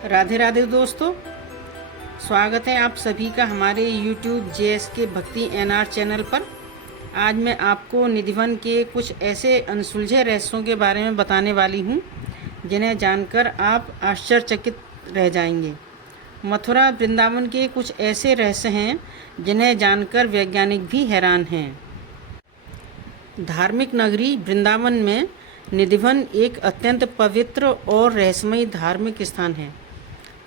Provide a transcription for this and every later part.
राधे राधे दोस्तों, स्वागत है आप सभी का हमारे YouTube JSK भक्ति NR चैनल पर। आज मैं आपको निधिवन के कुछ ऐसे अनसुलझे रहस्यों के बारे में बताने वाली हूँ जिन्हें जानकर आप आश्चर्यचकित रह जाएंगे। मथुरा वृंदावन के कुछ ऐसे रहस्य हैं जिन्हें जानकर वैज्ञानिक भी हैरान हैं। धार्मिक नगरी वृंदावन में निधिवन एक अत्यंत पवित्र और रहस्यमयी धार्मिक स्थान है।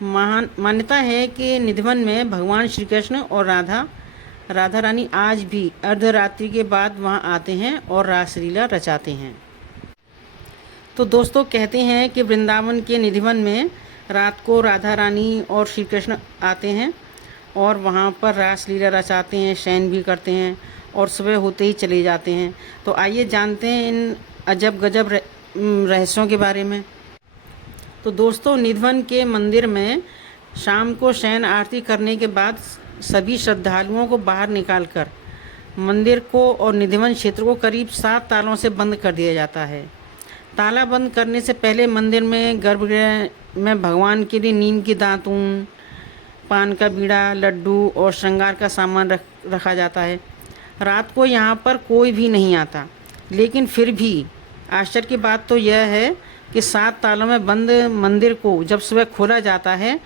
मान्यता है कि निधिवन में भगवान श्री कृष्ण और राधा रानी आज भी अर्धरात्रि के बाद वहां आते हैं और रासलीला रचाते हैं। तो दोस्तों, कहते हैं कि वृंदावन के निधिवन में रात को राधा रानी और श्री कृष्ण आते हैं और वहां पर रासलीला रचाते हैं, शयन भी करते हैं और सुबह होते ही चले जाते हैं। तो आइए जानते हैं इन अजब गजब रहस्यों के बारे में। तो दोस्तों, निधिवन के मंदिर में शाम को शयन आरती करने के बाद सभी श्रद्धालुओं को बाहर निकालकर मंदिर को और निधिवन क्षेत्र को करीब 7 तालों से बंद कर दिया जाता है। ताला बंद करने से पहले मंदिर में गर्भगृह में भगवान के लिए नीम की दातून, पान का बीड़ा, लड्डू और श्रृंगार का सामान रखा जाता है। रात को यहाँ पर कोई भी नहीं आता, लेकिन फिर भी आश्चर्य की बात तो यह है कि 7 तालों में बंद मंदिर को जब सुबह खोला जाता है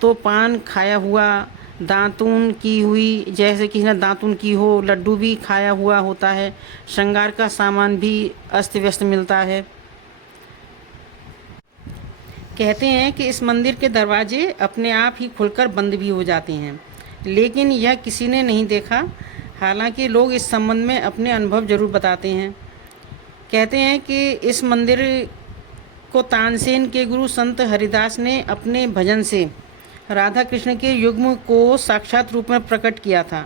तो पान खाया हुआ, दातून की हुई, जैसे किसी ने दातून की हो, लड्डू भी खाया हुआ होता है, श्रृंगार का सामान भी अस्त व्यस्त मिलता है। कहते हैं कि इस मंदिर के दरवाजे अपने आप ही खुलकर बंद भी हो जाते हैं, लेकिन यह किसी ने नहीं देखा। हालांकि लोग इस संबंध में अपने अनुभव जरूर बताते हैं। कहते हैं कि इस मंदिर को तानसेन के गुरु संत हरिदास ने अपने भजन से राधा कृष्ण के युग्म को साक्षात रूप में प्रकट किया था।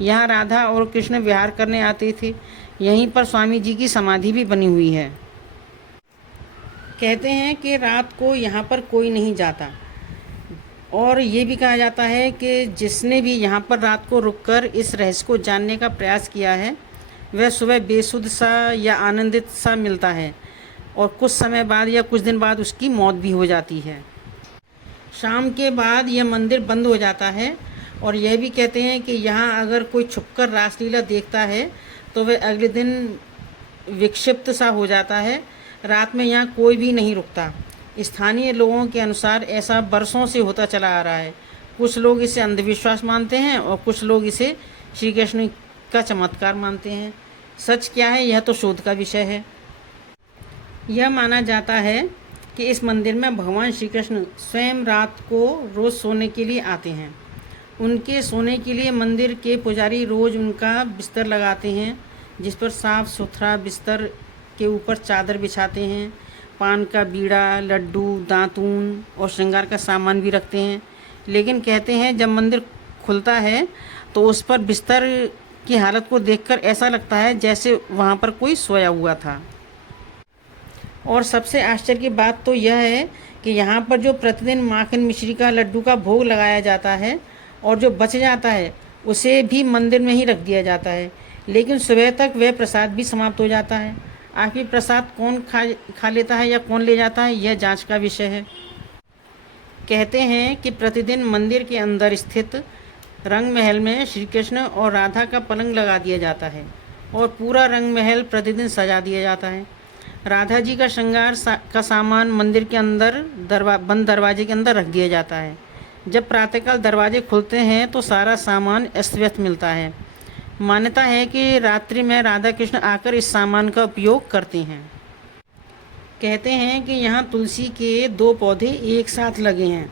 यहाँ राधा और कृष्ण विहार करने आते थे। यहीं पर स्वामी जी की समाधि भी बनी हुई है। कहते हैं कि रात को यहाँ पर कोई नहीं जाता और ये भी कहा जाता है कि जिसने भी यहाँ पर रात को रुककर इस रहस्य को जानने का प्रयास किया है वह सुबह बेसुध सा या आनंदित सा मिलता है और कुछ समय बाद या कुछ दिन बाद उसकी मौत भी हो जाती है। शाम के बाद यह मंदिर बंद हो जाता है और यह भी कहते हैं कि यहाँ अगर कोई छुपकर रासलीला देखता है तो वह अगले दिन विक्षिप्त सा हो जाता है। रात में यहाँ कोई भी नहीं रुकता। स्थानीय लोगों के अनुसार ऐसा बरसों से होता चला आ रहा है। कुछ लोग इसे अंधविश्वास मानते हैं और कुछ लोग इसे श्री कृष्ण का चमत्कार मानते हैं। सच क्या है यह तो शोध का विषय है। यह माना जाता है कि इस मंदिर में भगवान श्री कृष्ण स्वयं रात को रोज़ सोने के लिए आते हैं। उनके सोने के लिए मंदिर के पुजारी रोज़ उनका बिस्तर लगाते हैं, जिस पर साफ सुथरा बिस्तर के ऊपर चादर बिछाते हैं, पान का बीड़ा, लड्डू, दातून और श्रृंगार का सामान भी रखते हैं। लेकिन कहते हैं जब मंदिर खुलता है तो उस पर बिस्तर की हालत को देखकर ऐसा लगता है जैसे वहाँ पर कोई सोया हुआ था। और सबसे आश्चर्य की बात तो यह है कि यहाँ पर जो प्रतिदिन माखन मिश्री का लड्डू का भोग लगाया जाता है और जो बच जाता है उसे भी मंदिर में ही रख दिया जाता है, लेकिन सुबह तक वह प्रसाद भी समाप्त हो जाता है। आखिर प्रसाद कौन खा लेता है या कौन ले जाता है यह जांच का विषय है। कहते हैं कि प्रतिदिन मंदिर के अंदर स्थित रंग महल में श्री कृष्ण और राधा का पलंग लगा दिया जाता है और पूरा रंग महल प्रतिदिन सजा दिया जाता है। राधा जी का श्रृंगार का सामान मंदिर के अंदर बंद दरवाजे के अंदर रख दिया जाता है। जब प्रातःकाल दरवाजे खुलते हैं तो सारा सामान अस्त व्यस्त मिलता है। मान्यता है कि रात्रि में राधा कृष्ण आकर इस सामान का उपयोग करते हैं। कहते हैं कि यहाँ तुलसी के 2 पौधे एक साथ लगे हैं।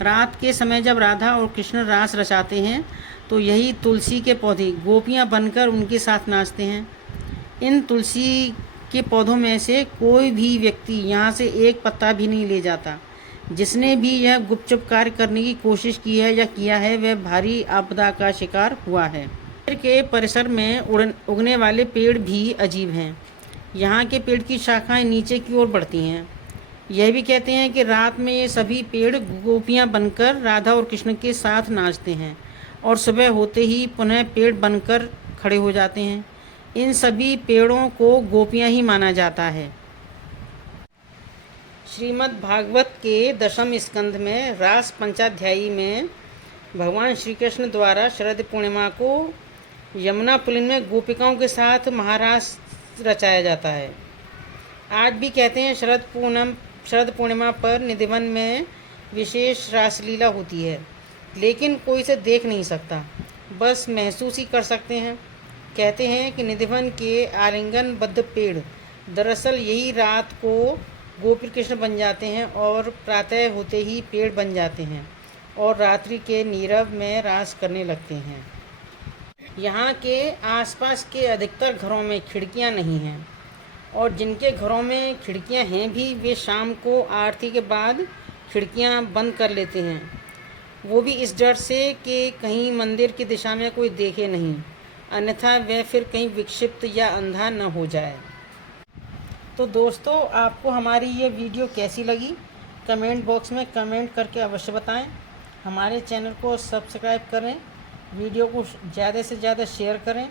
रात के समय जब राधा और कृष्ण रास रचाते हैं तो यही तुलसी के पौधे गोपियाँ बनकर उनके साथ नाचते हैं। इन तुलसी के पौधों में से कोई भी व्यक्ति यहाँ से एक पत्ता भी नहीं ले जाता। जिसने भी यह गुपचुप कार्य करने की कोशिश की है या किया है वह भारी आपदा का शिकार हुआ है। मंदिर के परिसर में उगने वाले पेड़ भी अजीब हैं। यहाँ के पेड़ की शाखाएं नीचे की ओर बढ़ती हैं। यह भी कहते हैं कि रात में ये सभी पेड़ गोपियाँ बनकर राधा और कृष्ण के साथ नाचते हैं और सुबह होते ही पुनः पेड़ बनकर खड़े हो जाते हैं। इन सभी पेड़ों को गोपियाँ ही माना जाता है। श्रीमद् भागवत के दशम स्कंध में रास पंचाध्यायी में भगवान श्री कृष्ण द्वारा शरद पूर्णिमा को यमुना पुलिन में गोपिकाओं के साथ महारास रचाया जाता है। आज भी कहते हैं शरद पूर्णिमा पर निधिवन में विशेष रासलीला होती है, लेकिन कोई इसे देख नहीं सकता, बस महसूस ही कर सकते हैं। कहते हैं कि निधिवन के आलिंगनबद्ध पेड़ दरअसल यही रात को गोपी कृष्ण बन जाते हैं और प्रातः होते ही पेड़ बन जाते हैं और रात्रि के नीरव में रास करने लगते हैं। यहाँ के आसपास के अधिकतर घरों में खिड़कियाँ नहीं हैं और जिनके घरों में खिड़कियाँ हैं भी वे शाम को आरती के बाद खिड़कियाँ बंद कर लेते हैं, वो भी इस डर से कि कहीं मंदिर की दिशा में कोई देखे नहीं, अन्यथा वह फिर कहीं विक्षिप्त या अंधा न हो जाए। तो दोस्तों, आपको हमारी ये वीडियो कैसी लगी कमेंट बॉक्स में कमेंट करके अवश्य बताएं। हमारे चैनल को सब्सक्राइब करें, वीडियो को ज़्यादा से ज़्यादा शेयर करें